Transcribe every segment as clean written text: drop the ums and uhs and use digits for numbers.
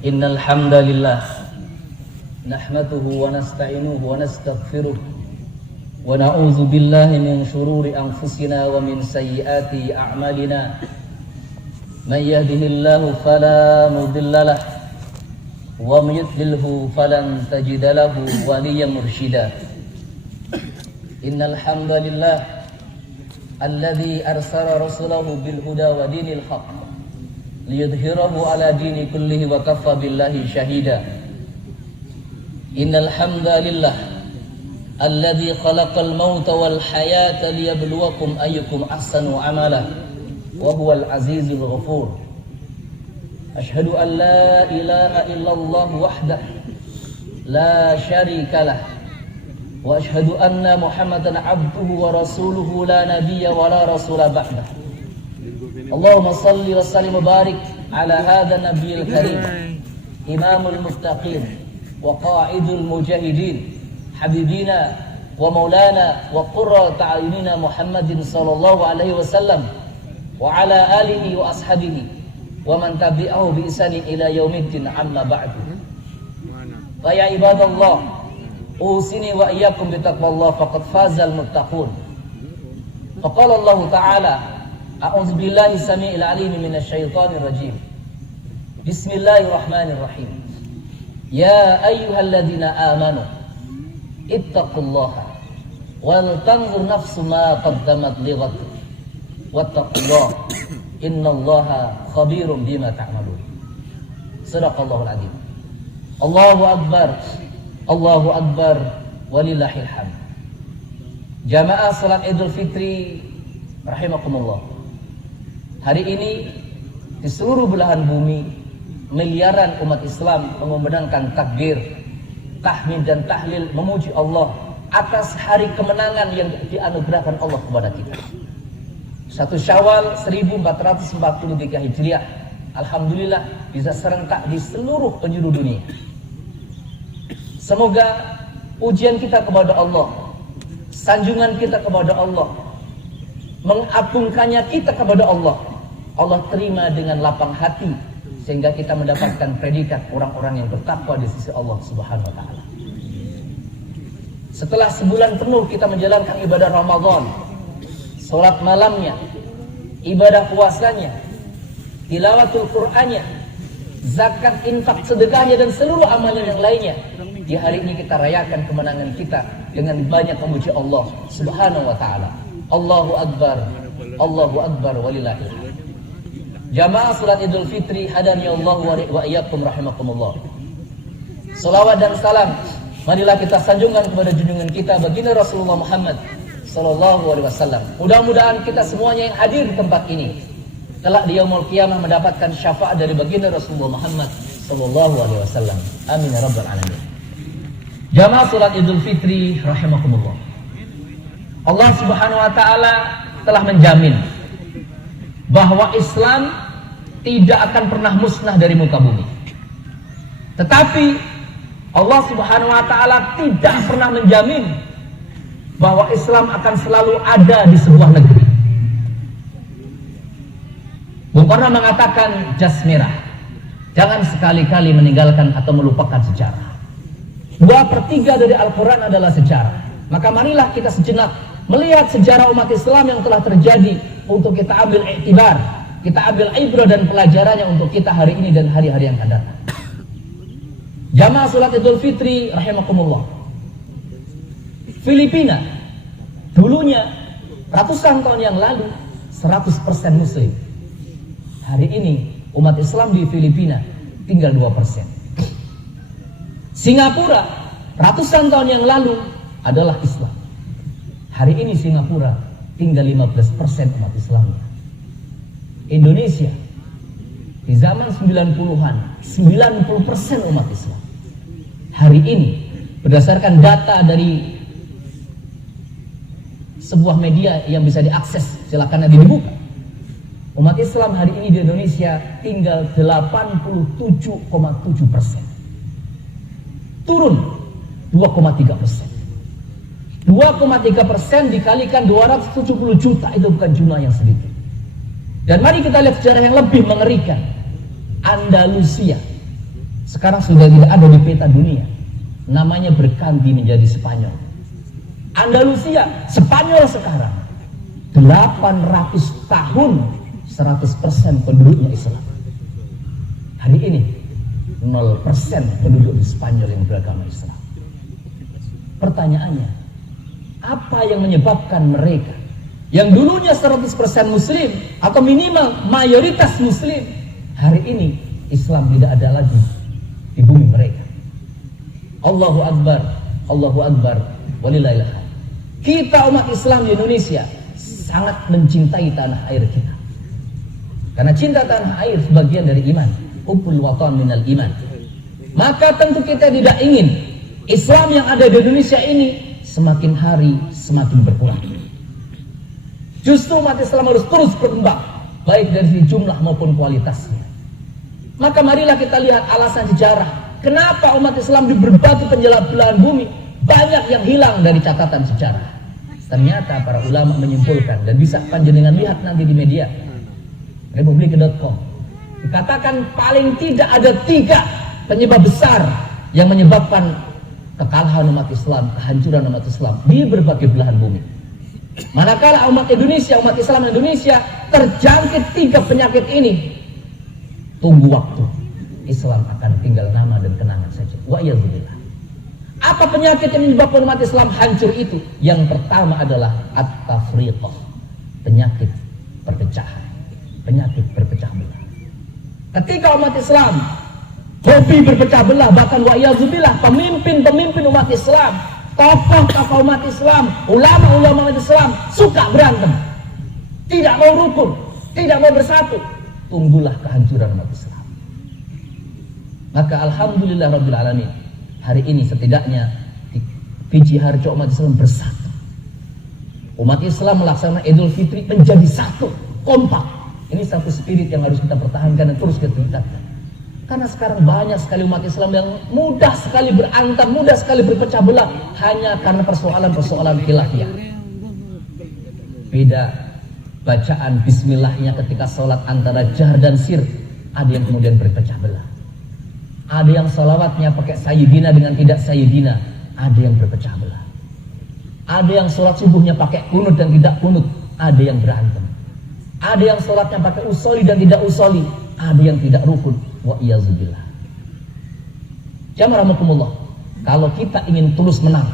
Innal hamdalillah nahmaduhu wa nasta'inuhu wa nastaghfiruh wa na'udzu billahi min shururi anfusina wa min sayyiati a'malina. Man yahdihillahu fala mudilla lahu wa man yudlilhu falan tajida lahu waliyyan mursyida. Innal hamdalillah alladzi arsala rasulahu bil huda wa dinil haqq liyudhhirahu ala dini kullihi wa kaffa billahi syahida. Innal hamdalillah alladzi khalaqal mauta wal hayata liyabluwakum ayyukum ahsanu amala wa huwal azizul ghafur. Ashhadu an la ilaha illallah wahdahu la syarika lah wa ashhadu anna Muhammadan abduhu wa rasuluhu la nabiyya wa la rasula ba'dahu. Allahumma salli wa sallim wa barik ala hadha nabiyil karim imamul muttaqin wa qa'idul mujahidin habibina wa maulana wa qurratu a'yunina Muhammadin sallallahu alaihi wasallam wa ala alihi wa ashabihi wa man tabi'ahu bi ihsanin ila yaumiddin, amma ba'du. Fa ya ibadallah, usini wa iyyakum bi taqwallah faqad fazal muttaqun. Faqala Allah ta'ala: A'udzu billahi samii'il 'aliim minasy syaithaanir rajiim. Bismillahirrahmanirrahim. Ya ayyuhalladzina aamanu ittaqullaha wal tanzur nafsum ma qaddamat lighad wattaqullaha innallaha khabirum bima ta'malun. Shadaqallahul 'adziim. Allahu akbar. Allahu akbar walillahil hamd. Jamaah salat Idul Fitri rahimakumullah. Hari ini di seluruh belahan bumi miliaran umat Islam mengumandangkan takbir, tahmid dan tahlil memuji Allah atas hari kemenangan yang dianugerahkan Allah kepada kita. 1 Syawal 1443 Hijriah, alhamdulillah bisa serentak di seluruh penjuru dunia. Semoga pujian kita kepada Allah, sanjungan kita kepada Allah, mengagungkannya kita kepada Allah, Allah terima dengan lapang hati sehingga kita mendapatkan predikat orang-orang yang bertakwa di sisi Allah Subhanahu wa taala. Setelah sebulan penuh kita menjalankan ibadah Ramadan, salat malamnya, ibadah puasanya, tilawatul Qur'annya, zakat, infak, sedekahnya dan seluruh amalan yang lainnya, di hari ini kita rayakan kemenangan kita dengan banyak memuji Allah Subhanahu wa taala. Allahu akbar, Allahu akbar walillahil hamd. Jamaah salat Idul Fitri hadani Allah wa iyyakum rahimakumullah. Salawat dan salam marilah kita sanjungkan kepada junjungan kita baginda Rasulullah Muhammad sallallahu alaihi wasallam. Mudah-mudahan kita semuanya yang hadir di tempat ini kelak di yaumul qiyamah mendapatkan syafaat dari baginda Rasulullah Muhammad sallallahu alaihi wasallam. Amin ya rabbal alamin. Jamaah salat Idul Fitri rahimakumullah. Allah Subhanahu wa taala telah menjamin bahwa Islam tidak akan pernah musnah dari muka bumi. Tetapi Allah Subhanahu wa taala tidak pernah menjamin bahwa Islam akan selalu ada di sebuah negeri. Bung Karno mengatakan jas merah, jangan sekali-kali meninggalkan atau melupakan sejarah. 2/3 dari Al-Quran adalah sejarah. Maka marilah kita sejenak melihat sejarah umat Islam yang telah terjadi untuk kita ambil iktibar, kita ambil ibrah dan pelajarannya untuk kita hari ini dan hari-hari yang akan datang. Jamaah salat Idul Fitri rahimakumullah. Filipina dulunya ratusan tahun yang lalu 100% muslim. Hari ini umat Islam di Filipina tinggal 2%. Singapura ratusan tahun yang lalu adalah Islam. Hari ini Singapura tinggal 15% umat Islamnya. Indonesia di zaman 90-an 90% umat Islam. Hari ini berdasarkan data dari sebuah media yang bisa diakses, silakan nanti dibuka. Umat Islam hari ini di Indonesia tinggal 87,7%. Turun 2,3%. 2,3% dikalikan 270 juta itu bukan jumlah yang sedikit. Dan mari kita lihat sejarah yang lebih mengerikan. Andalusia sekarang sudah tidak ada di peta dunia. Namanya berganti menjadi Spanyol. Andalusia, Spanyol sekarang 800 tahun 100% penduduknya Islam. Hari ini 0% penduduk di Spanyol yang beragama Islam. Pertanyaannya, apa yang menyebabkan mereka yang dulunya 100% muslim atau minimal mayoritas muslim, hari ini Islam tidak ada lagi di bumi mereka? Allahu Akbar, walillahil hamd. Kita umat Islam di Indonesia sangat mencintai tanah air kita. Karena cinta tanah air sebagian dari iman. Hubbul watan minal iman. Maka tentu kita tidak ingin Islam yang ada di Indonesia ini semakin hari semakin berkurang. Justru umat Islam harus terus berkembang, baik dari segi jumlah maupun kualitasnya. Maka marilah kita lihat alasan sejarah. Kenapa umat Islam di berbagai belahan bumi banyak yang hilang dari catatan sejarah. Ternyata para ulama menyimpulkan, dan bisa panjenengan lihat nanti di media republik.com, dikatakan paling tidak ada 3 penyebab besar yang menyebabkan kekalahan umat Islam, kehancuran umat Islam di berbagai belahan bumi. Manakala umat Islam Indonesia terjangkit 3 penyakit ini, tunggu waktu, Islam akan tinggal nama dan kenangan saja. Wa iyadzubillah. Apa penyakit yang menyebabkan umat Islam hancur itu? Yang pertama adalah at-tafriqah, penyakit perpecahan, penyakit berpecah belah. Ketika umat Islam hobi berpecah belah, bahkan wa iyadzubillah, pemimpin umat Islam, tokoh umat Islam, ulama umat Islam suka berantem, tidak mau rukun, tidak mau bersatu, tunggulah kehancuran umat Islam. Maka alhamdulillah rabbil alamin, hari ini setidaknya di PJ Harjo umat Islam bersatu. Umat Islam melaksanakan Idul Fitri menjadi satu, kompak. Ini satu spirit yang harus kita pertahankan dan terus kita tingkatkan. Karena sekarang banyak sekali umat Islam yang mudah sekali berantem, mudah sekali berpecah belah hanya karena persoalan-persoalan khilafiyah. Beda bacaan bismillahnya ketika sholat antara jahar dan sir, ada yang kemudian berpecah belah. Ada yang sholawatnya pakai sayyidina dengan tidak sayyidina, ada yang berpecah belah. Ada yang sholat subuhnya pakai kunut dan tidak kunut, ada yang berantem. Ada yang sholatnya pakai usoli dan tidak usoli, ada yang tidak rukun. Wa iyadzubillah. Jamaah rahimakumullah, kalau kita ingin terus menang,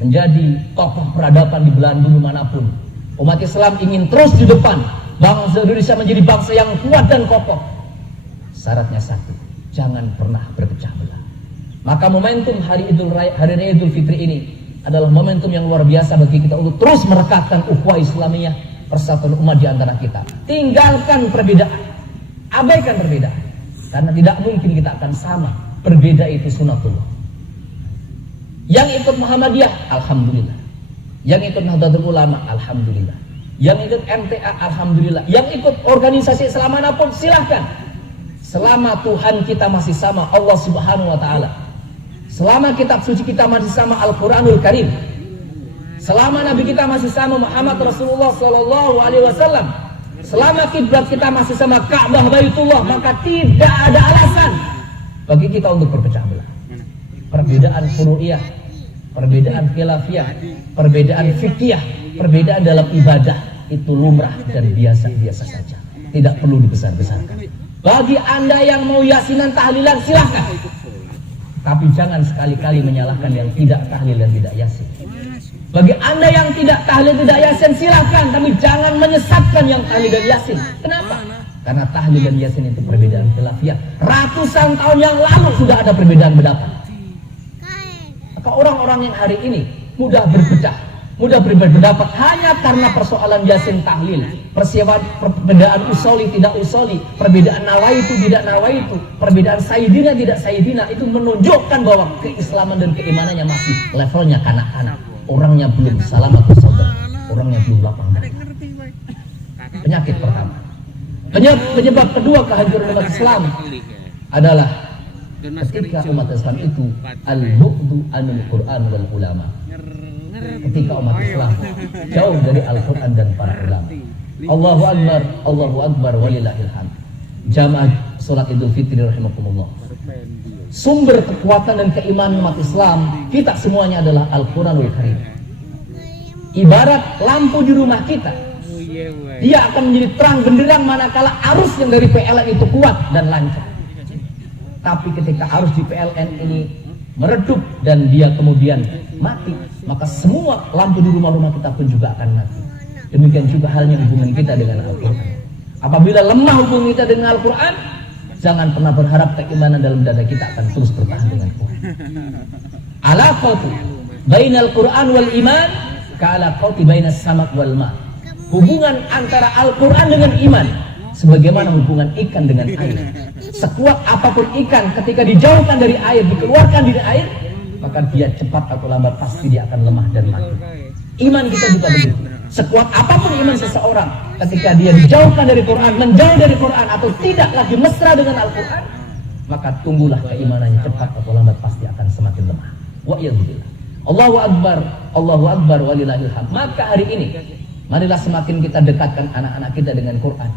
menjadi tokoh peradaban di belahan bumi manapun, umat Islam ingin terus di depan, bangsa Indonesia menjadi bangsa yang kuat dan kokoh, syaratnya satu, jangan pernah berpecah belah. Maka momentum hari raya Idul Fitri ini adalah momentum yang luar biasa bagi kita untuk terus merekatkan ukhuwah Islamiyah, persatuan umat di antara kita. Tinggalkan perbedaan, abaikan perbedaan, karena tidak mungkin kita akan sama. Berbeda itu sunatullah. Yang ikut Muhammadiyah, alhamdulillah. Yang ikut Nahdlatul Ulama, alhamdulillah. Yang ikut MTA, alhamdulillah. Yang ikut organisasi Islam manapun, silahkan. Selama Tuhan kita masih sama, Allah Subhanahu wa Ta'ala. Selama kitab suci kita masih sama, Al-Quranul Karim. Selama Nabi kita masih sama, Muhammad Rasulullah Sallallahu Alaihi Wasallam. Selama kiblat kita masih sama, Ka'bah Baitullah, maka tidak ada alasan bagi kita untuk berpecah belah. Perbedaan furu'iyah, perbedaan khilafiyah, perbedaan fikih, perbedaan dalam ibadah itu lumrah dan biasa-biasa saja, tidak perlu dibesar-besarkan. Bagi Anda yang mau yasinan tahlilan, silahkan, tapi jangan sekali-kali menyalahkan yang tidak tahlil dan tidak yasin. Bagi Anda yang tidak tahlil tidak yasin, silahkan, tapi jangan menyesatkan yang tahlil dan yasin. Kenapa? Karena tahlil dan yasin itu perbedaan khilafiyah. Ratusan tahun yang lalu sudah ada perbedaan pendapat. Maka orang-orang yang hari ini mudah berpecah, mudah berbeda pendapat hanya karena persoalan yasin tahlil, perbedaan usoli tidak usoli, perbedaan nawaitu tidak nawaitu, perbedaan sayyidina tidak sayyidina, itu menunjukkan bahwa keislaman dan keimanannya masih levelnya kanak-kanak. Orangnya belum salamat saudara, orangnya belum lapang dada. Penyakit pertama. Penyebab kedua kehancuran umat Islam adalah ketika umat Islam itu al-bu'du anil Quran wal ulama. Ketika umat Islam jauh dari Al-Quran dan para ulama. Allahu Akbar walillahil hamd. Jamaah sholat Idul Fitri rahimakumullah. Sumber kekuatan dan keimanan umat Islam kita semuanya adalah Al-Quranul Karim. Ibarat lampu di rumah kita, dia akan menjadi terang benderang manakala arus yang dari PLN itu kuat dan lancar. Tapi ketika arus di PLN ini meredup dan dia kemudian mati, maka semua lampu di rumah-rumah kita pun juga akan mati. Demikian juga halnya hubungan kita dengan Al-Quran. Apabila lemah hubungan kita dengan Al-Quran, jangan pernah berharap keimanan dalam dada kita akan terus bertahan dengan Quran. Alaqatu bainal Quran wal iman ka'alaqati bainas samak wal ma. Hubungan antara Al-Quran dengan iman sebagaimana hubungan ikan dengan air. Sekuat apapun ikan ketika dijauhkan dari air, dikeluarkan dari air, maka dia cepat atau lambat pasti dia akan lemah dan mati. Iman kita juga begitu. Sekuat apapun iman seseorang, ketika dia dijauhkan dari Quran, menjauh dari Quran atau tidak lagi mesra dengan Al-Quran, maka tunggulah keimanannya cepat atau lambat pasti akan semakin lemah. Wa'iyadzubillah. Allahu Akbar walillahil hamd. Maka hari ini marilah semakin kita dekatkan anak-anak kita dengan Quran.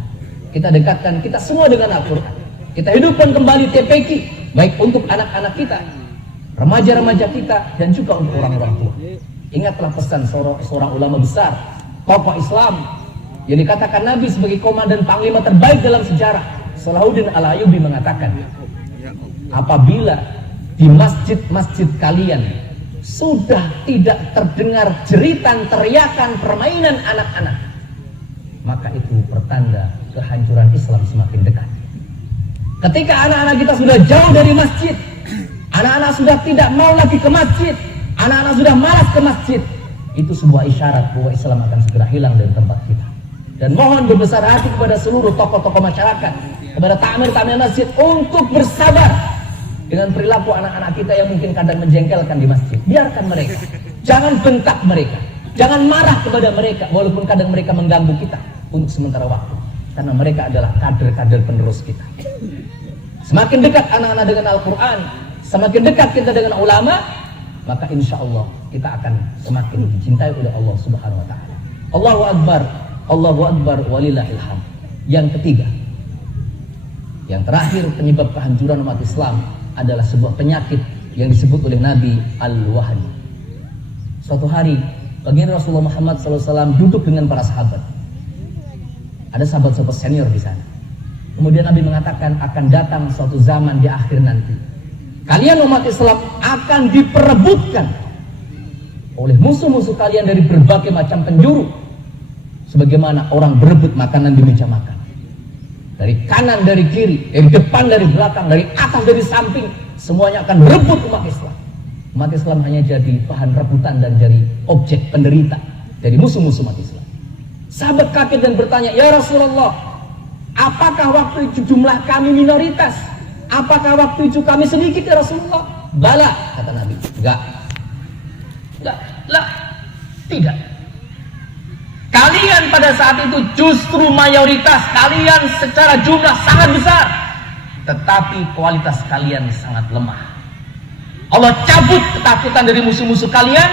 Kita dekatkan kita semua dengan Al-Quran. Kita hidupkan kembali TPQ, baik untuk anak-anak kita, remaja-remaja kita, dan juga untuk orang-orang tua. Ingatlah pesan seorang ulama besar, tokoh Islam, yang dikatakan Nabi sebagai komandan panglima terbaik dalam sejarah. Salahuddin Al-Ayyubi mengatakan, apabila di masjid-masjid kalian sudah tidak terdengar jeritan, teriakan, permainan anak-anak, maka itu pertanda kehancuran Islam semakin dekat. Ketika anak-anak kita sudah jauh dari masjid, anak-anak sudah tidak mau lagi ke masjid, anak-anak sudah malas ke masjid, itu sebuah isyarat bahwa Islam akan segera hilang dari tempat kita. Dan mohon berbesar hati kepada seluruh tokoh-tokoh masyarakat, kepada takmir-takmir masjid untuk bersabar dengan perilaku anak-anak kita yang mungkin kadang menjengkelkan di masjid. Biarkan mereka, jangan bentak mereka, jangan marah kepada mereka, walaupun kadang mereka mengganggu kita untuk sementara waktu, karena mereka adalah kader-kader penerus kita. Semakin dekat anak-anak dengan Al-Quran, semakin dekat kita dengan ulama, maka insya Allah kita akan semakin dicintai oleh Allah Subhanahu Wa Taala. Allahu Akbar walillahil hamd. Yang ketiga, yang terakhir penyebab kehancuran umat Islam adalah sebuah penyakit yang disebut oleh Nabi Al-Wahn. Suatu hari baginda Rasulullah Muhammad SAW duduk dengan para sahabat. Ada sahabat-sahabat senior di sana. Kemudian Nabi mengatakan akan datang suatu zaman di akhir nanti, kalian umat Islam akan diperebutkan oleh musuh-musuh kalian dari berbagai macam penjuru, sebagaimana orang berebut makanan di meja makan. Dari kanan, dari kiri, dari depan, dari belakang, dari atas, dari samping, semuanya akan berebut umat Islam. Umat Islam hanya jadi bahan rebutan dan jadi objek penderita dari musuh-musuh umat Islam. Sahabat kaget dan bertanya, ya Rasulullah, apakah waktu itu jumlah kami minoritas? Apakah waktu itu kami sedikit ya Rasulullah? Bala, kata Nabi. Enggak, tidak. Kalian pada saat itu justru mayoritas, kalian secara jumlah sangat besar, tetapi kualitas kalian sangat lemah. Allah cabut ketakutan dari musuh-musuh kalian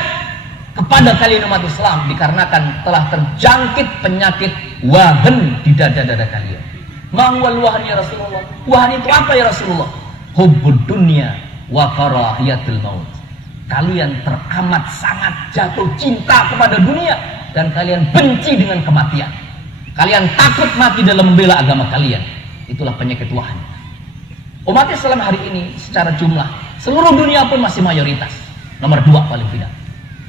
kepada kalian umat Islam dikarenakan telah terjangkit penyakit wahan di dada-dada kalian. Ma'wal wahan ya Rasulullah. Wahan itu apa ya Rasulullah? Hubbud dunya wa karahiyatul maut. Kalian teramat sangat jatuh cinta kepada dunia dan kalian benci dengan kematian. Kalian takut mati dalam membela agama kalian. Itulah penyakit wahan. Umat Islam hari ini secara jumlah seluruh dunia pun masih mayoritas, nomor 2 paling tidak.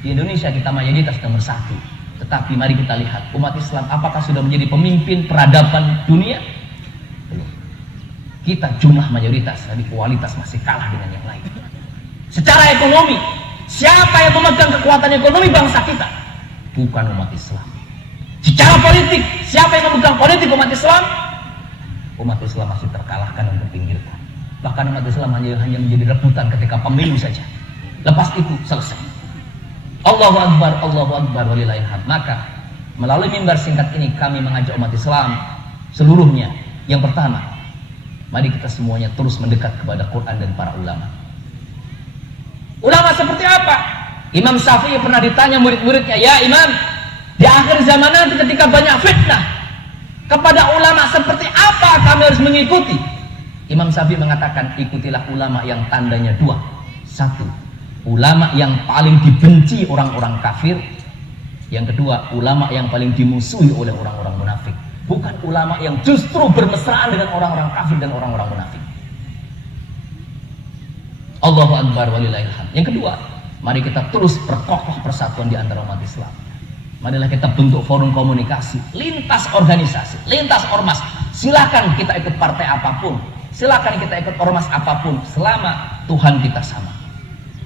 Di Indonesia kita mayoritas nomor 1. Tetapi mari kita lihat umat Islam apakah sudah menjadi pemimpin peradaban dunia? Belum. Kita jumlah mayoritas, tapi kualitas masih kalah dengan yang lain. Secara ekonomi, siapa yang memegang kekuatan ekonomi bangsa kita? Bukan umat Islam. Secara politik, siapa yang memegang politik umat Islam? Umat Islam masih terkalahkan dan terpinggirkan. Bahkan umat Islam hanya menjadi rebutan ketika pemilu saja. Lepas itu selesai. Allahu Akbar walillahil hamd. Maka melalui mimbar singkat ini kami mengajak umat Islam seluruhnya. Yang pertama, mari kita semuanya terus mendekat kepada Quran dan para ulama. Ulama seperti apa? Imam Syafi'i pernah ditanya murid-muridnya, ya Imam, di akhir zaman nanti ketika banyak fitnah, kepada ulama seperti apa kami harus mengikuti? Imam Syafi'i mengatakan, ikutilah ulama yang tandanya dua. Satu, ulama yang paling dibenci orang-orang kafir. Yang kedua, ulama yang paling dimusuhi oleh orang-orang munafik. Bukan ulama yang justru bermesraan dengan orang-orang kafir dan orang-orang munafik. Allahu Akbar walillahil hamd. Yang kedua, mari kita terus perkokoh persatuan di antara umat Islam. Marilah kita bentuk forum komunikasi, lintas organisasi, lintas ormas. Silakan kita ikut partai apapun, silakan kita ikut ormas apapun, selama Tuhan kita sama,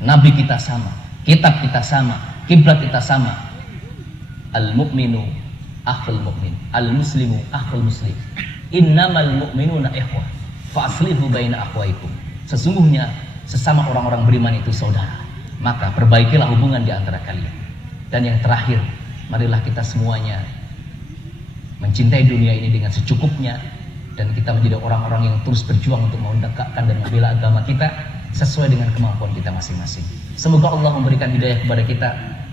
Nabi kita sama, kitab kita sama, kiblat kita sama. Al-mu'minu akhul mu'min, al-muslimu akhul muslim. Innamal mu'minuna ikhwah, fa'aslihu baina akhwaikum. Sesungguhnya sesama orang-orang beriman itu saudara, maka perbaikilah hubungan di antara kalian. Dan yang terakhir, marilah kita semuanya mencintai dunia ini dengan secukupnya, dan kita menjadi orang-orang yang terus berjuang untuk mendekatkan dan membela agama kita sesuai dengan kemampuan kita masing-masing. Semoga Allah memberikan hidayah kepada kita,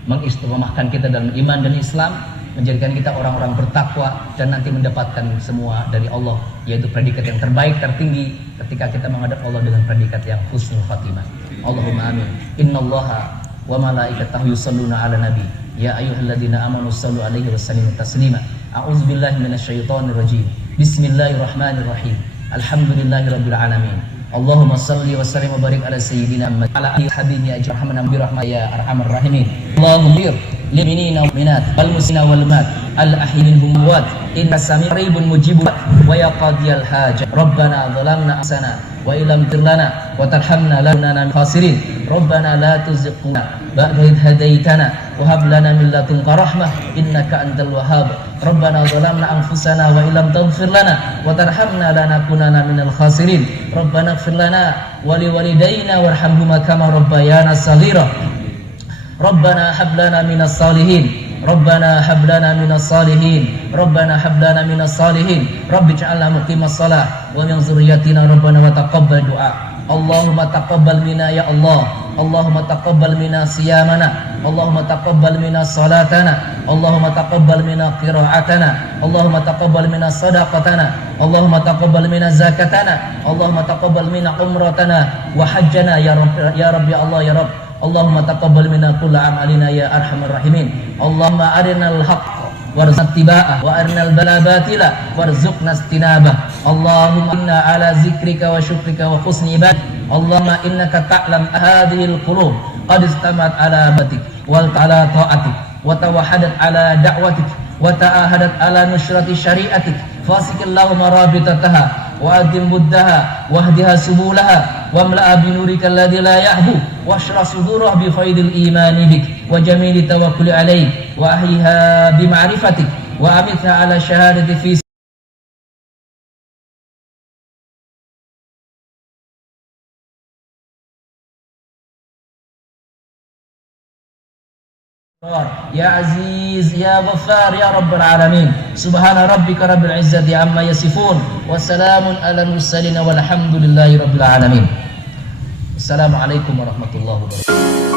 mengistiqomahkan kita dalam iman dan Islam, menjadikan kita orang-orang bertakwa, dan nanti mendapatkan semua dari Allah, yaitu predikat yang terbaik, tertinggi ketika kita menghadap Allah dengan predikat yang husnul khatimah. Allahumma amin. Innallaha wa malaikatahu yusholluna 'alan nabi ya ayyuhalladzina amanu shallu 'alaihi wa sallimu taslima. A'udzubillahi minasyaitonir rajim. Bismillahirrahmanirrahim. Alhamdulillahirabbil alamin. Allahumma shalli wa sallim wa barik ala sayyidina Muhammad ala alihi habibina ajrahmana bi rahmah ya arhamar rahimin. Allahumma lil mu'minina wal mu'minat wal muslimina wal mu'minat al ahyin minhum wat inna sami'un mujibun wa yaqdiyal hajat. Rabbana zalamna anfusana wa illam taghfir lana wa tarhamna lanakunanna khasirin. Rabbana la tuzigh qulubana ba'da idh hadaytana wa hab lana min ladunka rahmah innaka antal wahhab. Rabbana zalamna anfusana wa illam taghfir lana wa tarhamna lanakunanna minal khasirin. Rabbana ighfir lana wa liwalidayna warhamhuma kama rabbayana shaghira. Rabbana hab lana minas salihin. Rabbana hab lana minas salihin. Rabbana hab lana minas salihin. Rabbi ij'alna muqimas shalah wa min dzurriyyatina rabbana wa taqabbal du'a. Allahumma taqabbal minna ya Allah. Allahumma taqabbal minna siyamana. Allahumma taqabbal minna salatana. Allahumma taqabbal minna qira'atana. Allahumma taqabbal minna sadaqatana. Allahumma taqabbal minna zakatana. Allahumma taqabbal minna umratana wa hajjana ya Rabbi Allah ya Rabb. Allahumma taqabbal minna kulla amalina ya arhamar rahimin. Allahumma arinal haqq warzuqna ittiba'ah wa arinal batila warzuqna istinabah. Allahumma inna ala zikrika wa syukrika wa husni ibadah. Allahumma innaka ta'lam hadhil qulub qad istamat ala batik wal ta'ala ta'atik wa tawahadat ala da'watik wa ta'ahadat ala nusrati syariatik fasikillahu marabitataha wa adim buddaha wahdiha subulaha wa mla'a binurika alladhi la yahbu washrah sudurah bi faidil imani bik wa jamili tawakkuli alaik wa ahyiha bi ma'rifatik wa amitha ala syahadati fi ya aziz ya ghaffar ya rabbal alamin. Subhana rabbika rabbil izzati amma yasifun wa salamun alal mursalin walhamdulillahi rabbil alamin. Assalamualaikum warahmatullahi wabarakatuh.